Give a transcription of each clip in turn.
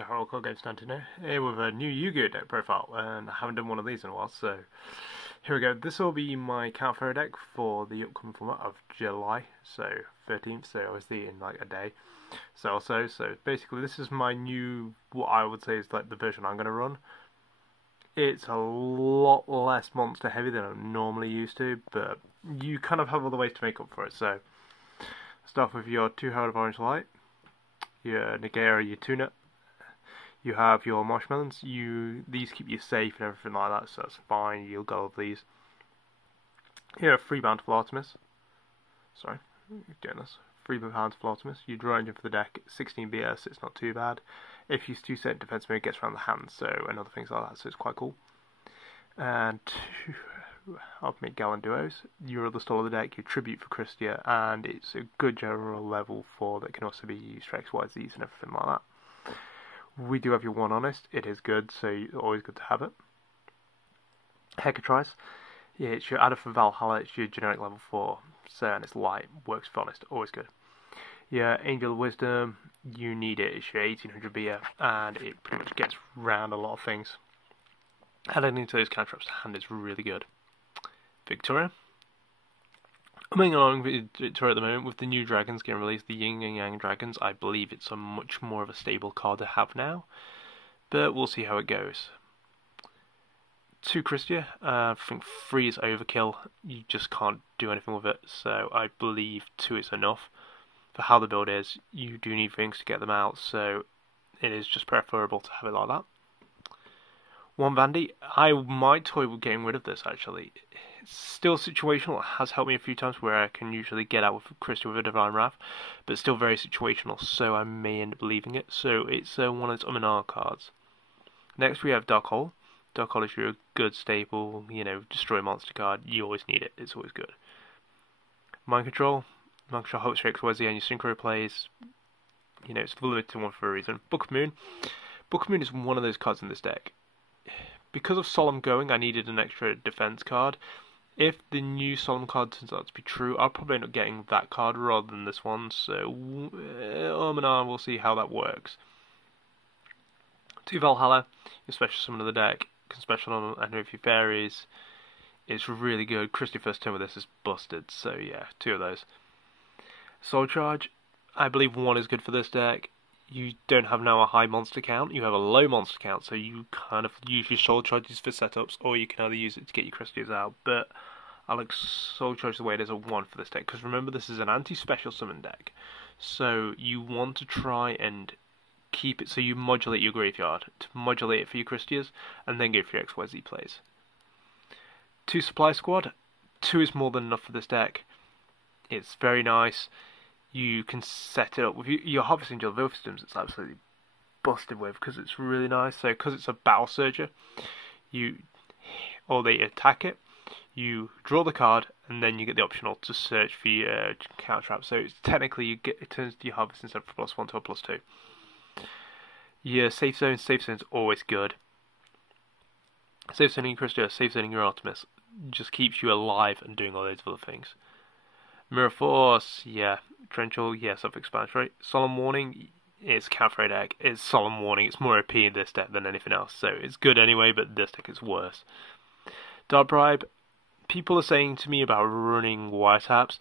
So Harold Core Games 19 here with a new Yu-Gi-Oh deck profile, and I haven't done one of these in a while, so here we go. This will be my Count Fairy deck for the upcoming format of July, so 13th, so obviously in like a day. So basically this is my new, what I would say is like the version I'm going to run. It's a lot less monster heavy than I'm normally used to, but you kind of have other ways to make up for it. So start with your 2 Herald of Orange Light, your Nagara, your Tuna. You have your marshmallows. These keep you safe and everything like that, so that's fine. You'll go with these. Here are 3 Bountiful Artemis. Sorry, doing this. 3 Bountiful Artemis. You draw engine for the deck. 16 BS. It's not too bad. If you use 2 set defense mode, it gets around the hand, so and other things like that. So it's quite cool. And 2 Ultimate Gallon Duos. Your other stall of the deck. Your Tribute for Christia, and it's a good general level 4 that can also be used for XYZs and everything like that. We do have your One Honest. It is good, so it's always good to have it. Hecatrice. Yeah, it's your Adder for Valhalla. It's your generic level 4. So, and it's light. Works for Honest. Always good. Yeah, Angel of Wisdom. You need it. It's your 1800 BF, and it pretty much gets round a lot of things. Adding into those cantrips to hand is really good. Victoria. Coming along with Victoria at the moment, with the new dragons getting released, the Yin and Yang dragons, I believe it's a much more of a stable card to have now, but we'll see how it goes. 2 Christia, I think 3 is overkill, you just can't do anything with it, so I believe 2 is enough. For how the build is, you do need things to get them out, so it is just preferable to have it like that. 1 Vandy, I might toy with getting rid of this actually. It's still situational, it has helped me a few times where I can usually get out with Christia with a Divine Wrath, but still very situational, so I may end up leaving it. So it's one of those R cards. Next we have Dark Hole. Dark Hole is your good staple, destroy monster card. You always need it, it's always good. Mind Control. Mind Control helps your XYZ and your Synchro plays. It's the limited one for a reason. Book of Moon. Book of Moon is one of those cards in this deck. Because of Solemn going, I needed an extra defense card. If the new Solemn card turns out to be true, I'll probably end up getting that card rather than this one, so we'll see how that works. 2 Valhalla, your special summon of the deck, can special on any of your fairies. It's really good. Christie first turn with this is busted, so yeah, 2 of those. Soul Charge, I believe 1 is good for this deck. You don't have now a high monster count, you have a low monster count, so you kind of use your Soul Charges for setups, or you can either use it to get your Christias out, but I like Soul Charge the way it is a 1 for this deck, because remember this is an anti-special summon deck, so you want to try and keep it so you modulate your graveyard, to modulate it for your Christias, and then go for your XYZ plays. 2 Supply Squad, 2 is more than enough for this deck, it's very nice. You can set it up with your Harvest Angel Vil Systems. It's absolutely busted with because it's really nice. So because it's a Battle Surger, they attack it, you draw the card, and then you get the optional to search for your counter trap. So it's technically it turns to your Harvest instead of +1 to a +2. Your safe zone's always good. Safe zoning your Christia, safe zoning your Artemis just keeps you alive and doing all those other things. Mirror Force, yeah. Torrential, yeah, self-explanatory. Solemn Warning, it's Count Fairy deck. It's Solemn Warning. It's more OP in this deck than anything else, so it's good anyway, but this deck is worse. Dark Bribe, people are saying to me about running Wiretaps.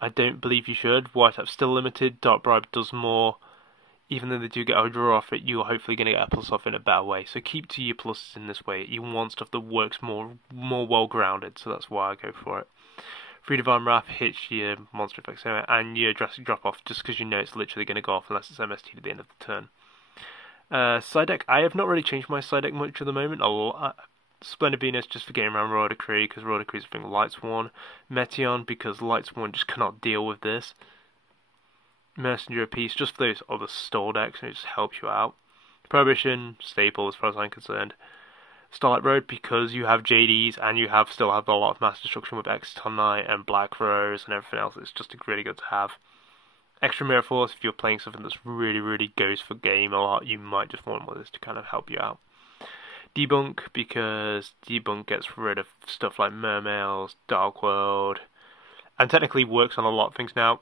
I don't believe you should. Wiretap's still limited. Dark Bribe does more. Even though they do get a draw off it, you're hopefully going to get a plus off in a better way. So keep to your pluses in this way. You want stuff that works more well-grounded, so that's why I go for it. 3 Divine Wrath hits your monster effects anyway, and your Drastic Drop Off just because you know it's literally going to go off unless it's MST at the end of the turn. Side deck, I have not really changed my side deck much at the moment. Splendid Venus just for getting around Royal Decree because Royal Decree is a thing Lightsworn. Meteon because Lightsworn just cannot deal with this. Mercenary of Peace just for those other stall decks and it just helps you out. Prohibition, staple as far as I'm concerned. Starlight Road because you have JDs and you still have a lot of mass destruction with Exciton Knight and Black Rose and everything else. It's just really good to have. Extra Mirror Force if you're playing something that's really goes for game a lot, you might just want one of this to kind of help you out. Debunk because Debunk gets rid of stuff like Mermails, Dark World, and technically works on a lot of things now.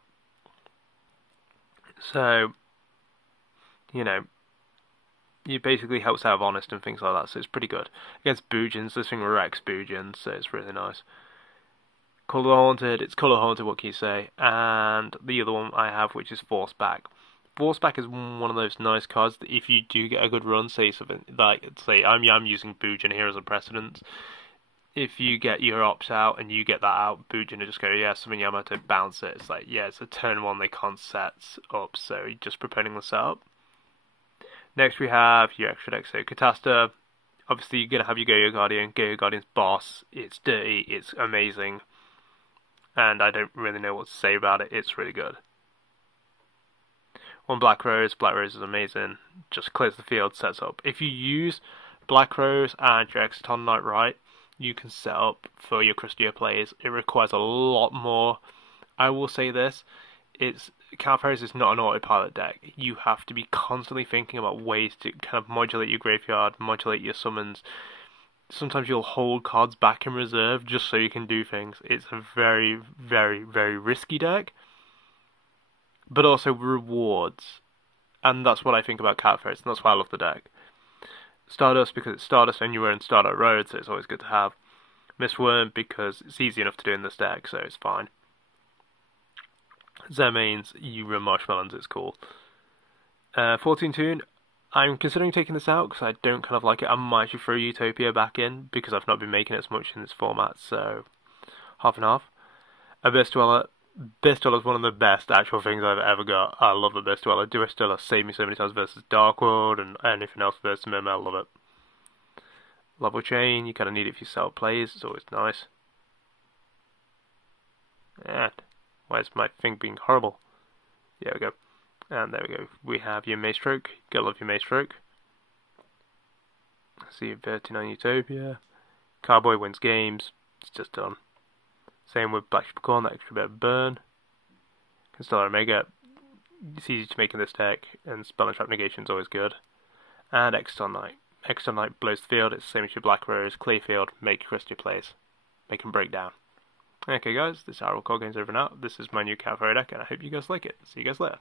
So, it basically helps out of Honest and things like that, so it's pretty good. Against Boojins, this thing wrecks Boojins, so it's really nice. Colour Haunted, it's Colour Haunted, what can you say? And the other one I have, which is Force Back. Force Back is one of those nice cards that if you do get a good run, say something like, say I'm using Boojin here as a precedent. If you get your opt out and you get that out, Boojin will just go, yeah, summon Yamato, bounce it. It's like, yeah, it's a turn one they can't set up, so just preparing the setup. Next we have your extra deck, so Catasta. Obviously you're going to have your Go-Yo Guardian. Go-Yo Guardian's boss. It's dirty, it's amazing. And I don't really know what to say about it, it's really good. One Black Rose is amazing. Just clears the field, sets up. If you use Black Rose and your Exciton Knight right, you can set up for your Christia plays. It requires a lot more. I will say this, Calfaris is not an autopilot deck. You have to be constantly thinking about ways to kind of modulate your graveyard, modulate your summons. Sometimes you'll hold cards back in reserve just so you can do things. It's a very, very, very risky deck, but also rewards. And that's what I think about Calfaris, and that's why I love the deck. Stardust, because it's Stardust and you were in Stardust Road, so it's always good to have. Mistworm, because it's easy enough to do in this deck, so it's fine. Zermains, you run Marshmallows, it's cool. 14 Toon, I'm considering taking this out because I don't kind of like it. I might actually throw Utopia back in because I've not been making it as much in this format, so half and half. Abyss Dweller. Abyss Dweller is one of the best actual things I've ever got. I love Abyss Dweller. Abyss Dweller saved me so many times versus Dark World and anything else versus Mim. I love it. Level Chain, you kind of need it for your self plays. It's always nice. And why is my thing being horrible? There we go. And there we go. We have your Maestroke. Gotta love your Maestroke. See 39 Utopia. Cowboy wins games. It's just done. Same with Black Shippericorn, that extra bit of burn. Constellar Omega. It's easy to make in this deck, and Spell and Trap Negation is always good. And Exciton Knight. Exciton Knight blows the field, it's the same as your Black Rose. Clear field, make Christia plays. Make them break down. Okay guys, this is Card Games over and out. This is my new Calfair deck, and I hope you guys like it. See you guys later.